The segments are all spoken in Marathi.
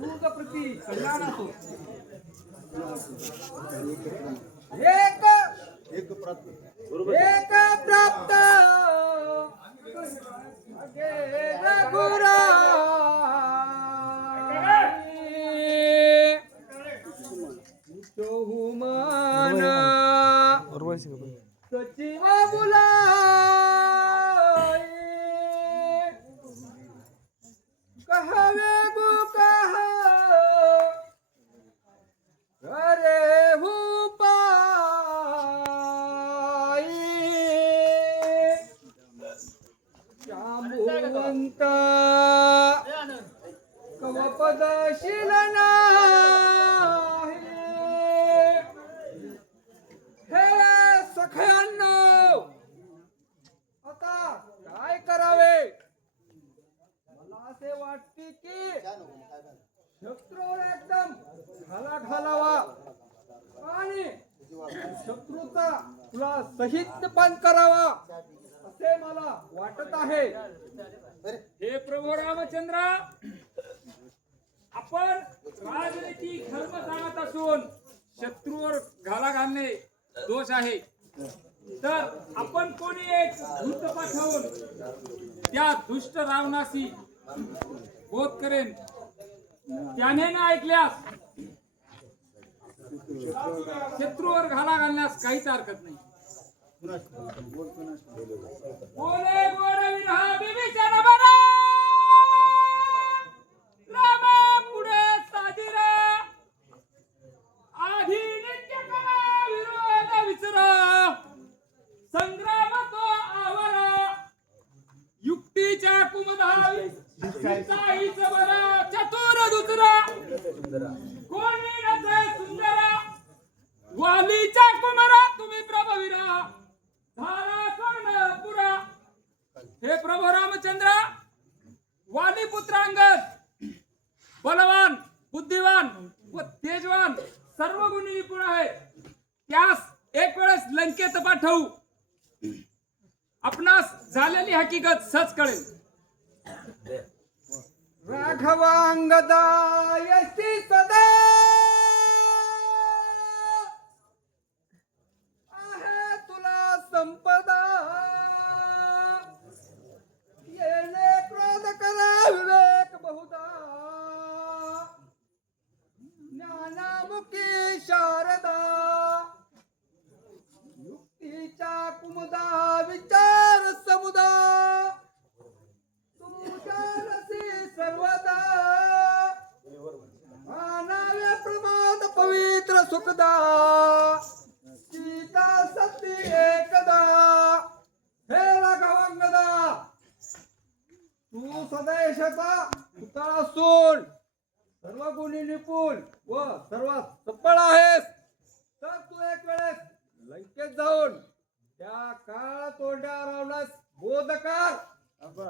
दूध प्रति कल्याण असो. एक एक प्राप्त एक प्राप्त अगे रघुराई चोहुमान सचिव बुलाई कहवे गु कह अरे पाई जांबुवंत कवपद शिलना हे सख्यांनो आता काय करावे. मला असे वाटते की शत्रूवर एकदम घाला घालावा आणि शत्रूचा तुला सहित पण करावा असे मला वाटत आहे. हे प्रभू रामचंद्र, आपण राजनीती धर्म सांगत असून शत्रूवर घाला घालणे दोष आहे. तर आपण कोणी एक दूत पाठवून त्या दुष्ट रावणाशी बोध करेन, त्याने न ऐकल्यास शत्रूवर घाला घालण्यास काहीच हरकत नाही. बोले बोले विरहा बिभीषण बरा, रामा पुढे साजिरा, आधी नित्य करा विरोध विचरा, संग्राम तो आवरा, युक्तीच्या कुमधावी काहीच बरा, चतुर दुसरा कोणी नसे सुंदरा, वालीच्या कुमारा तुम्ही प्रभवीरा, धारा कर्ण पुरा. हे प्रभू रामचंद्र, वाली पुत्रांगद बलवान, बुद्धिवान व तेजवान सर्व गुणी निपुण आहे. त्यास एक वेळेस लंकेत पाठवू, आपणास झालेली हकीकत सच कळेल. राघवांगदा यशी सदा आहे तुला संपदा, येणे क्रोध करा विवेक बहुधा, ज्ञानामुखी शारदा, युक्तीच्या कुमुदा विचार समुदा, तुमच्या रसी सर्वदा, मानावे प्रमाद पवित्र सुखदा, सीता सती एकदा. हे राघवांगदा, तू सदैशचा पुतळा असून सर्व गुणी निपुण व सर्वात सफळ आहेस. तर तू एक वेळेस लंकेत जाऊन त्या काळा तोंड्या रावणास बोध कर.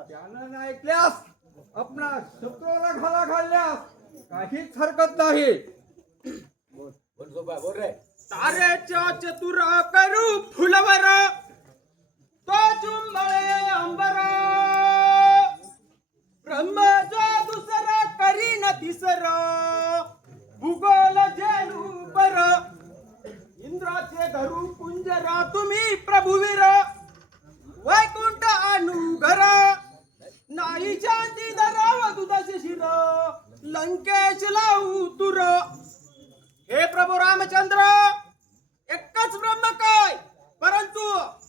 त्यानं नाही ऐकल्यास आपला शत्रूला घाला घालल्यास काहीच हरकत नाही. तारेच्या चतुर करू फुलवर, तो चुंबळे अंबर, ब्रह्म जो दुसरा करी न तिसर, भूगोल जेलू बर, इंद्राचे धरू कुंजरा तुम्ही प्रभुवीर, वैकुंठ अनुगर, नाही शांती धराव दुधाचे शिर, लंकेश लावू तुर. हे प्रभू रामचंद्र, एकच ब्रह्म काय, परंतु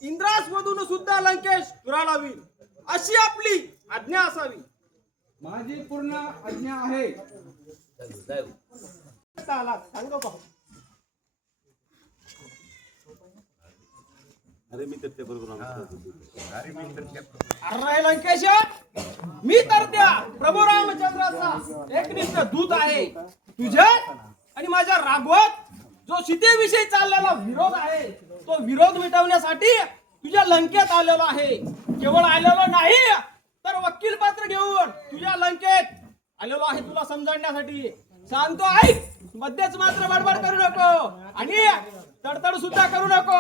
इंद्रास मधून सुद्धा लंकेश तुराला होईल अशी आपली आज्ञा असावी. माझी पूर्ण आज्ञा आहे. सांग पाहू. अरे मी तर त्या बरोबर अरे लंकेश, मी तर त्या प्रभू रामचंद्राचा एकनिष्ठ दूत आहे. तुझ्या आणि माझ्या राघवत जो सीतेविषयी चाललेला विरोध आहे, तो विरोध मिटवण्यासाठी तुझ्या लंकेत आलेलो आहे. केवळ आलेलो नाही, तर वकील पात्र घेऊन तुझ्या लंकेत आलेलो आहे तुला समजावण्यासाठी. सांगतो ऐक, मध्येच मात्र बडबड करू नको आणि तडतड सुद्धा करू नको.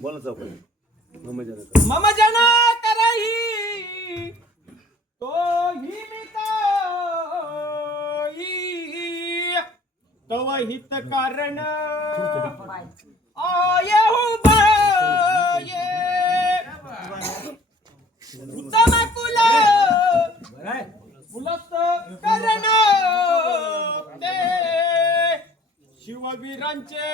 बोला चौक मम जन करही तो ही तव हित कारण आये उभा ये उत्तम कुल कुलस्थ करण ते शिववीरांचे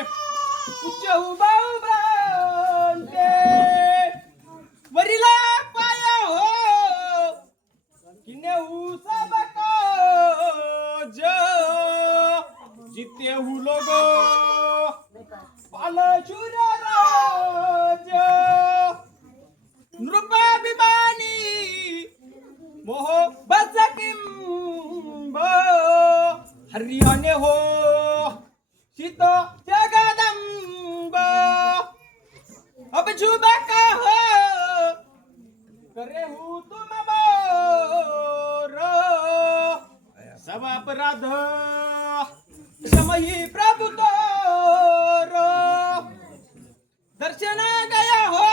उच्च उभा उभ्रांते वरिला पाया हो किनेहू सबक जितेहू लोगो पालशूर राज नृपाभिमानी मोह बजकिंब हरियाणे हो शीत जगदंब अब जुबक हो करे हूँ तुम मोर सब अपराध समही प्रभु तोर दर्शन गया हो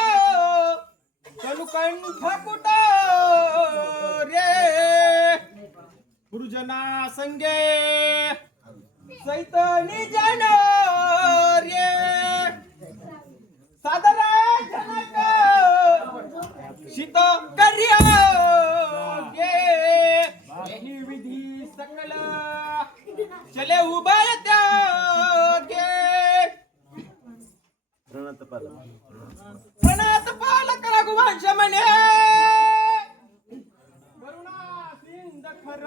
कनुकंठ कुट रे गुरुजना संगे सैतनी जन रे सादरा जनक शीत कार्य गे विधी सकल चले उभय त्यागे प्रणत पालक रघुवंश म्हणे करुणा सिंध खर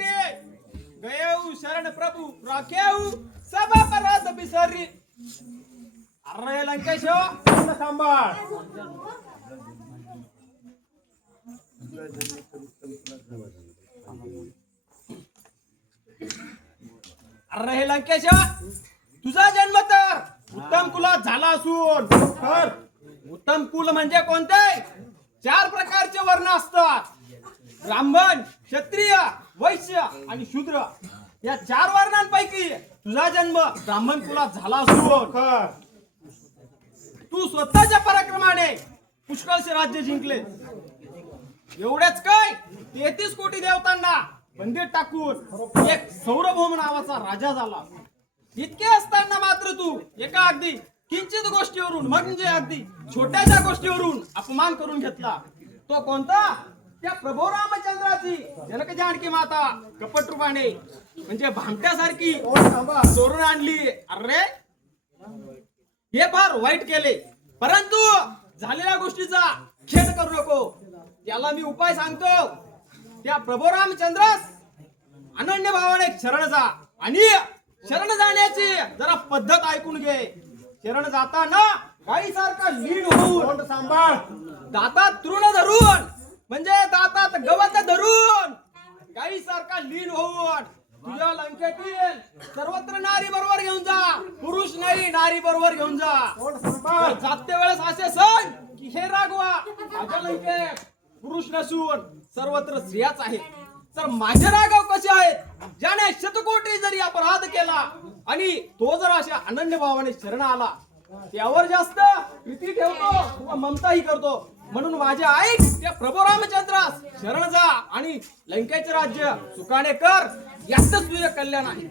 रे गयऊ शरण प्रभु राखेऊ सब अपराध बिसरी अरे लंकेश सांभाळ अरे हे लंकेश तुझा जन्म तर उत्तम कुलात झाला असून तर उत्तम कुल म्हणजे कोणते 4 प्रकारचे वर्ण असतात ब्राह्मण क्षत्रिय वैश्य आणि शूद्र या 4 वर्णांपैकी तुझा जन्म ब्राह्मण कुलात झाला असून तू स्वतःच्या पराक्रमाने पुष्कळचे राज्य जिंकले एवढेच काय 33 कोटी देवतांना बंदीत टाकून एक सौरभौम नावाचा राजा झाला इतके असताना मात्र तू एका अगदी किंचित गोष्टीवरून म्हणजे अगदी छोट्याशा गोष्टीवरून अपमान करून घेतला तो कोणता त्या प्रभू रामचंद्राची जनक जानकी माता कपट रूपाने म्हणजे भामट्यासारखी चोरून आणली अरे हे फार वाईट केले परंतु झालेल्या गोष्टीचा खेद करू नको त्याला मी उपाय सांगतो त्या प्रभू रामचंद्रास अनन्य भावाने शरण जा आणि शरण जाण्याची जरा पद्धत ऐकून घे शरण जाताना गाई सारखा लीन होऊन सांभाळ दातात तृण धरून म्हणजे दातात गवत धरून गाई सारखा लीन होऊन तुझ्या लंकेतील सर्वत्र नारी बरोबर घेऊन जा पुरुष नाही नारी बरोबर घेऊन जा जाते वेळेस असे सण की हे राघवा माझ्या लंकेत पुरुष नसून सर्वत्र स्त्रियाच आहेत तर माझे राघव कसे आहेत ज्याने शतकोटी जरी अपराध केला आणि तो जर अशा अनन्य भावाने शरण आला त्यावर जास्त प्रीती ठेवतो किंवा ममताही करतो म्हणून माझ्या आई त्या प्रभू रामचंद्रास शरण जा आणि लंकेचे राज्य सुखाने कर यातच तुझे कल्याण आहे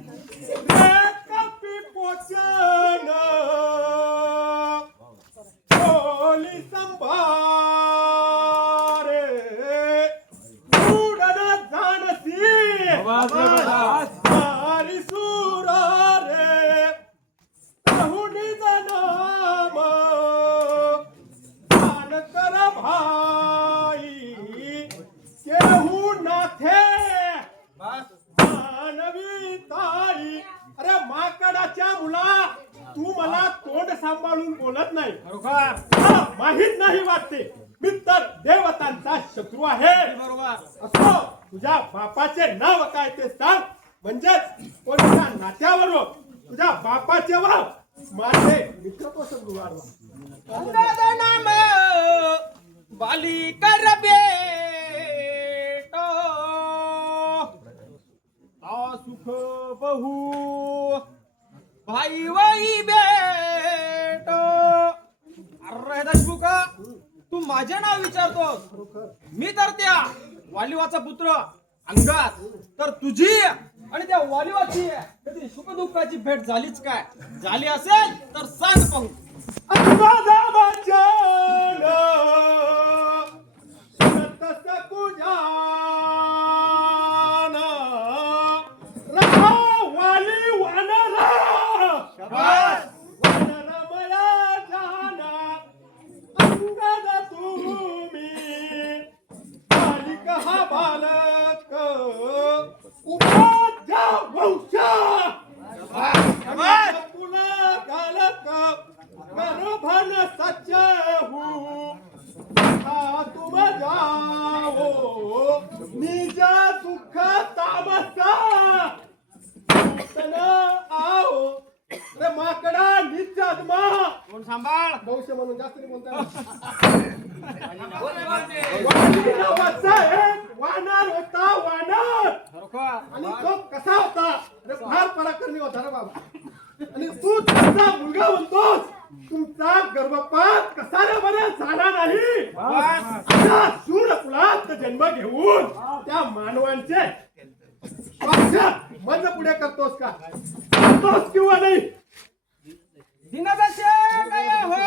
अरे माकडाच्या मुला तू मला तोंड सांभाळून बोलत नाही बरोबर माहित नाही वाटते मी तर देवतांचा शत्रू आहे बरोबर असो तुझ्या बापाचे नाव काय ते सांग म्हणजेच कोणत्या नात्यावरून तुझ्या बापाचे वाव माझे मित्र तो समजू नाम बाली कर बेटो सुख बहु भाई वही बेटो अरे दशमुखा तू माझे नाव विचारतोस मी तर त्या वालिवाचा पुत्र अंगात तर तुझी आणि त्या वालिवाची कधी सुखदुःखाची भेट झालीच काय? झाली असेल तर सांग पाहू. माझा वचन सुनत सकुजान रहा वाली वानरा वानरमया जाना अंगद तुम्ही बालिक हा बालक उपाध्या वंशा पुन्हा गालक गर्भन सच्चे हूँ हा तुम जाओ निज दुख तामसा तन आओ रे माकडा निज आत्मा कोण सांभाळ? भविष्य म्हणून जास्त नाही बोलता नावाचा एक वानर होता वानर खरोखर आणि तो कसा होता अरे फार पराक्रमी होता रे बाबा आणि तू त्याचा मुलगा म्हणतोस तुमचा गर्भपात कसा रे बरे झाला नाही अशा शूर कुलात जन्म घेऊन त्या मानवांचे मज पुढे करतोस का करतोस किंवा नाही दिनदशे गया हो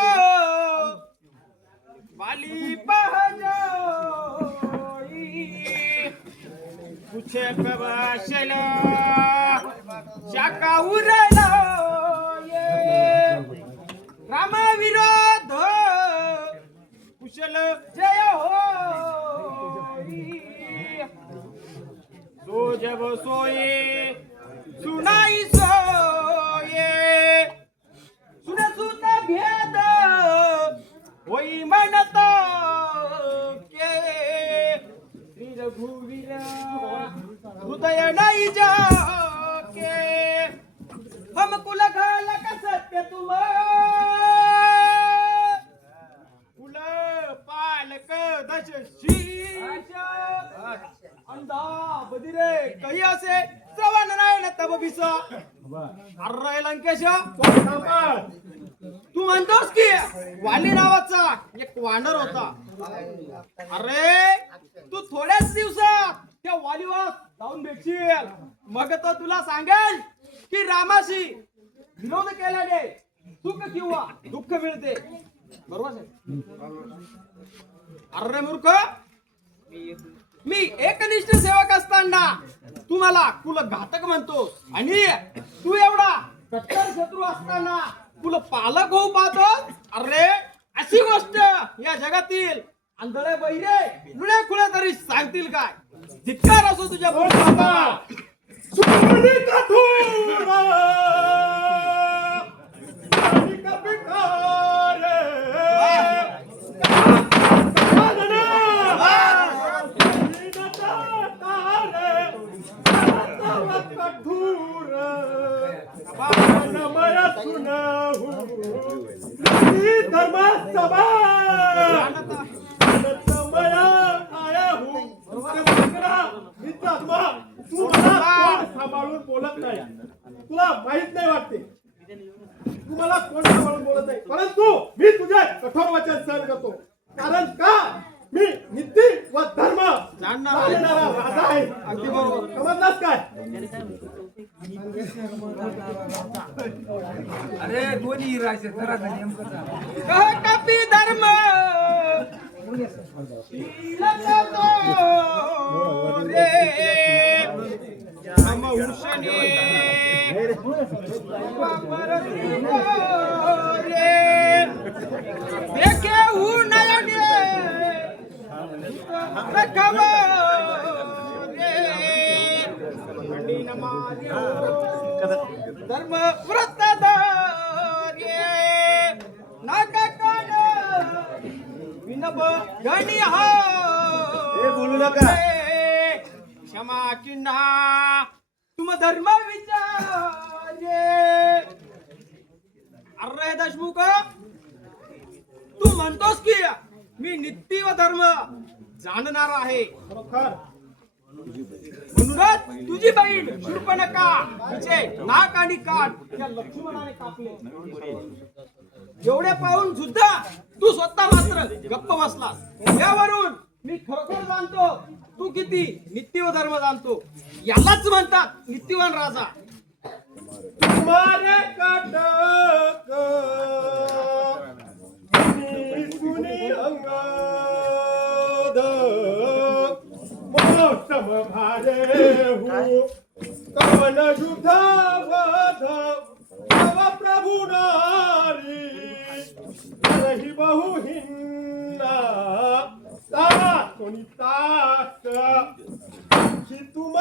वाली पहजोई कुछे कबशल शाका उरलो ये राम विरोध कुशल जय होई सो जब सोए सुनाई सोए सुन सुत भेद होई म्हणत के श्री रघुवीर हृदय नाही जाके हम कुल घालक सत्य तुम कुल पालक दश शीश अंधा बदिरे काही असे श्रवण नारायण तब बिस अरे लंकेश सांभाळ तू म्हणतोस की वाली नावाचा एक वानर होता. अरे तू थोड्याच दिवसात त्या वालीवर जाऊन भेटशील मग तो तुला सांगेल की रामाशी विरोध केल्याने सुख किंवा दुःख मिळते. बरोबर आहे? अरे मूर्ख, मी एकनिष्ठ सेवक असताना तू मला कुल घातक म्हणतो आणि तू एवढा कट्टर शत्रू असताना तुला पालक होऊ पाहतो. अरे अशी गोष्ट या जगातील आंधळे बहिरे लुळे खुळे तरी सांगतील काय? धिक्कार असो तुझ्या बोलण्याला. सुमनी कठोर माणिक पिकार साधना लीनता तारे साधव कठोर मनमय सुनहु नीति धर्म सभा समय आया हूँ तू सांभाळून बोलत नाही. तुला माहित नाही वाटते तू मला कोण सांभाळून बोलत नाही, परंतु मी तुझे कठोर वचन सहन करतो. कारण का मी नीती व धर्म जाणणारा राजा आहे. अगदी बरोबर. समजलास काय? अरे दोन्ही राहायचे जरा नेमकं सांग. कह कपी धर्म रे हम हुसने रे देखे हूँ नयने रखब रे धर्म व्रत रे नाका विनब गणी बोलू नका. क्षमा चिन्हा तुम धर्म विचारे. अरे देशमुख, तू म्हणतोस की मी नीती व धर्म जाणणार आहे. खरोखर म्हणूनच तुझी बहीण शूर्पणखा तिचे नाक आणि कान या लक्ष्मणाने कापले. एवढे पाहून सुद्धा तू स्वतः मात्र गप्प बसलास. यावरून मी खरोखर जाणतो तू किती नित्यव धर्म जाणतो. यालाच म्हणतात नित्यवान राजा. तुम्हारे कटक सुनी अंगद मौसम भारे हूँ कवन युद्ध वध तव प्रभु नारी रही बहु हिन्ना ता कोणी तास